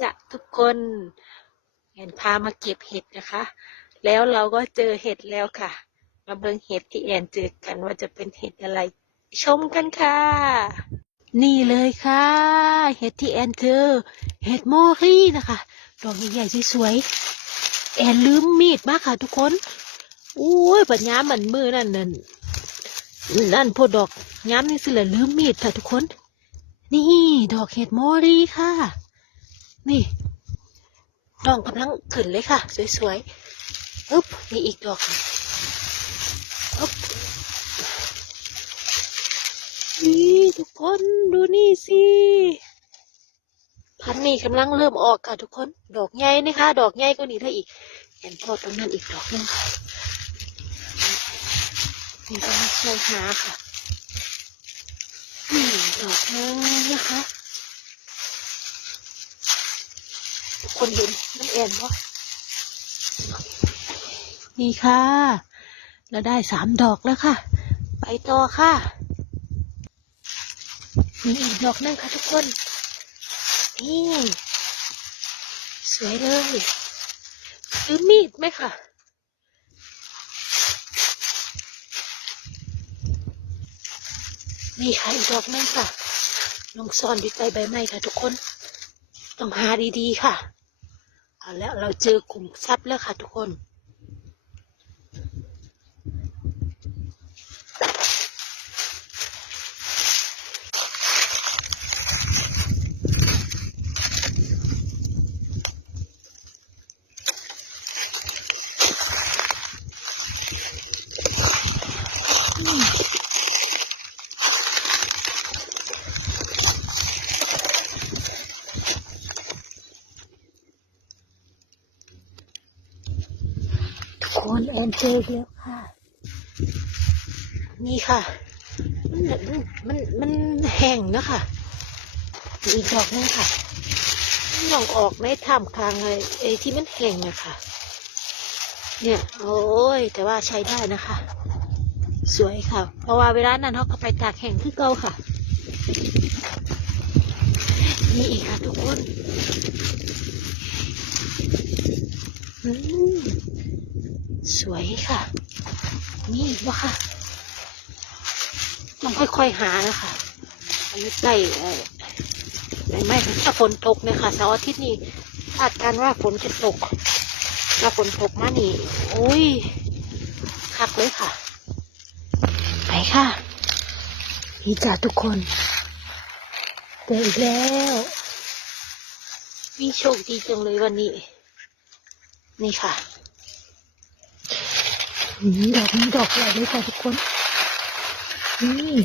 จะทุกคนแอนพามาเก็บเห็ดนะคะ แล้วเราก็เจอเห็ดแล้วค่ะ มาเบิ่งเห็ดที่แอนเจอกันว่าจะเป็นเห็ดอะไร ชมกันค่ะ นี่เลยค่ะ เห็ดที่แอนเจอ เห็ดโมรี่นะคะดอกใหญ่ๆสวยๆแอนลืมมีดมากค่ะทุกคนอุ้ยปัญญาหมันมือนั่นนั่นนั่นพวกดอกย้ำนี่สิละลืมมีดค่ะทุกคน นี่ ดอกเห็ดโมรี่ค่ะ นี่ ดอกกำลังขึ้นเลยค่ะ สวยๆอึ๊บนี่อีกดอกอึ๊บนี่ทุกคนดูนี่สิพันธุ์นี้กำลังเริ่มออกค่ะทุกคน ดอกใหญ่นะคะ ดอกใหญ่ก็นี่ถ้อีก เห็นพอตรงนั้นอีกดอกหนึงค่ะนี่ก็มาช่วยหาค่ะนี่ดอกนึงนะคะ ทุก คนเห็นน้ำแอนปะนี่ค่ะ เราได้สามดอกแล้วค่ะ ไปต่อค่ะนี่อีกดอกหนึงค่ะทุกคน นี่ สวยเลยซื้อมีดไหมค่ะนี่ค่ะอีกดอกหนึงค่ะลองซ่อนอยู่ใต้ใบไม้ค่ะทุกคน ต้องหาดีๆค่ะ แล้วเราเจอกลุ่มทรัพย์แล้วค่ะทุกคน คนแอนเจออีกแล้วค่ะ นี่ค่ะ มันมันมันแห้งนะค่ะมีอีกดอกนึงค่ะลองออกในถ้ำคลางไอ้ไอ้ที่มันแห้งนะค่ะ เนี่ย โอ้ย แต่ว่าใช้ได้นะคะ สวยค่ะ เพราะว่าเวลานั้นเขาก็ไปตากแห้งคือเก่าค่ะ นี่อีกค่ะทุกคนอืม สวยค่ะ นี่วะค่ะ ต้องค่อยๆหานะคะ อันนี้ใกล้ไม่ไม่ถ้าฝนตกเนี่ยค่ะเสาร์อาทิตย์นี้คาดการณ์ว่าฝนจะตกถ้าฝนตกมานี่อุ้ยคักเลยค่ะ ไปค่ะนี่จ้าทุกคนเจออีกแล้วมีโชคดีจังเลยวันนี้ นี่ค่ะ ดอกนี้ดอกใหญ่เลยค่ะทุกคนนี่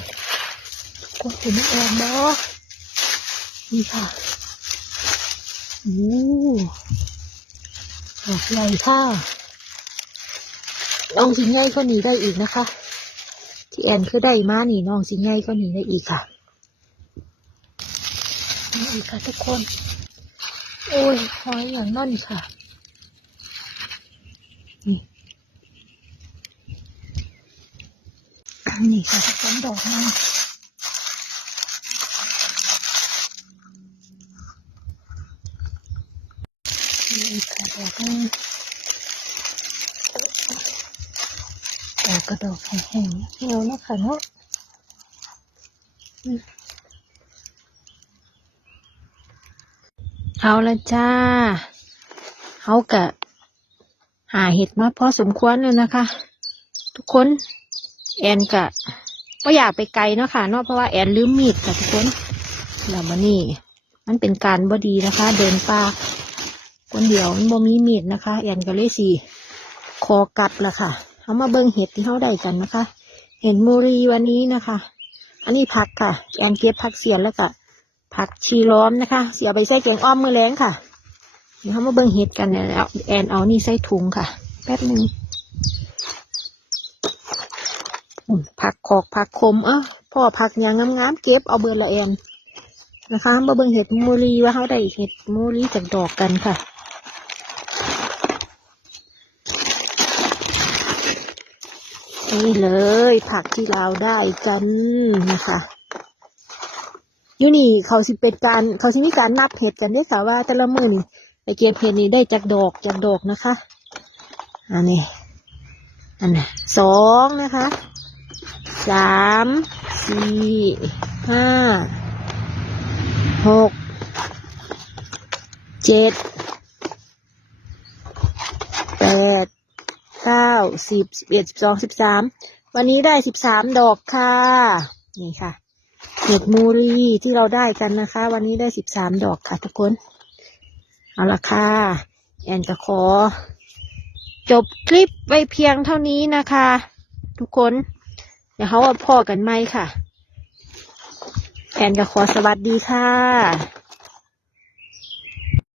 ทุกคนเห็นน้ำแอนบอนี่ค่ะโอ้ดอกใหญ่ค่ะน้องสิงห์ใหญ่ก็หนีได้อีกนะคะ ที่แอนคือได้มาหนีน้องสิงห์ใหญ่ก็หนีได้อีกค่ะนี่อีกค่ะทุกคน โอ้ยหอยอย่างนั่นค่ะ นี่ค่ะทุกคนดอกนึงนี่ค่ะดอกนึงดอกกระดอกแห้งๆเหี่ยวแล้วค่ะเนาะเอาละจ้าเขากะหาเห็ดมาพอสมควรเลยนะคะ ทุกคน แอนกะก็อยากไปไกลเนาะค่ะเนาะเพราะว่าแอนลืมมีดค่ะทุกคนแล้วมานี่ มันเป็นการบดีนะคะ เดินป่าคนเดียวมันบ่มีมีดนะคะ แอนก็เลยสีคอกัดละค่ะเอามาเบิ่งเห็ดที่เขาได้กันนะคะ เห็นมูรีวันนี้นะคะ อันนี้ผักค่ะ แอนเก็บผักเสียนแล้วก็ผักชีล้อมนะคะ เสียไปใส่แกงอ้อมมือแรงค่ะเดี๋ยวเขามาเบิ่งเห็ดกันเนี่ยแล้วแอนเอานี่ใส่ถุงค่ะ แป๊บหนึ่ง อืม ผักขอกผักคม เอ้าพ่อผักหยางงามๆเก็บเอาเบอร์ละแอนนะคะมาเบิ่งเห็ดมูลีว่าเขาได้เห็ดมูลีจากดอกกันค่ะนี่เลยผักที่เราได้กันนะคะยู่นี่เขาสิเป็นการเขาสิมีการนับเห็ดกันด้วยค่ะว่า แต่ละมือนี่ไปเก็บเห็ดนี่ได้จากดอกจากดอกนะคะอันนี้อันนี้สองนะคะ สามสี่ห้าหกเจ็ดแปดเก้าสิบสิบเอ็ดสิบสองสิบสามวันนี้ได้สิบสามดอกค่ะ นี่ค่ะเห็ดมูรีที่เราได้กันนะคะ วันนี้ได้สิบสามดอกค่ะทุกคน เอาละค่ะ แอนจะขอ จบคลิปไว้เพียงเท่านี้นะคะ ทุกคน เดี๋ยวเขาว่าพ่อกันไหมค่ะ แอนก็ขอสวัสดีค่ะ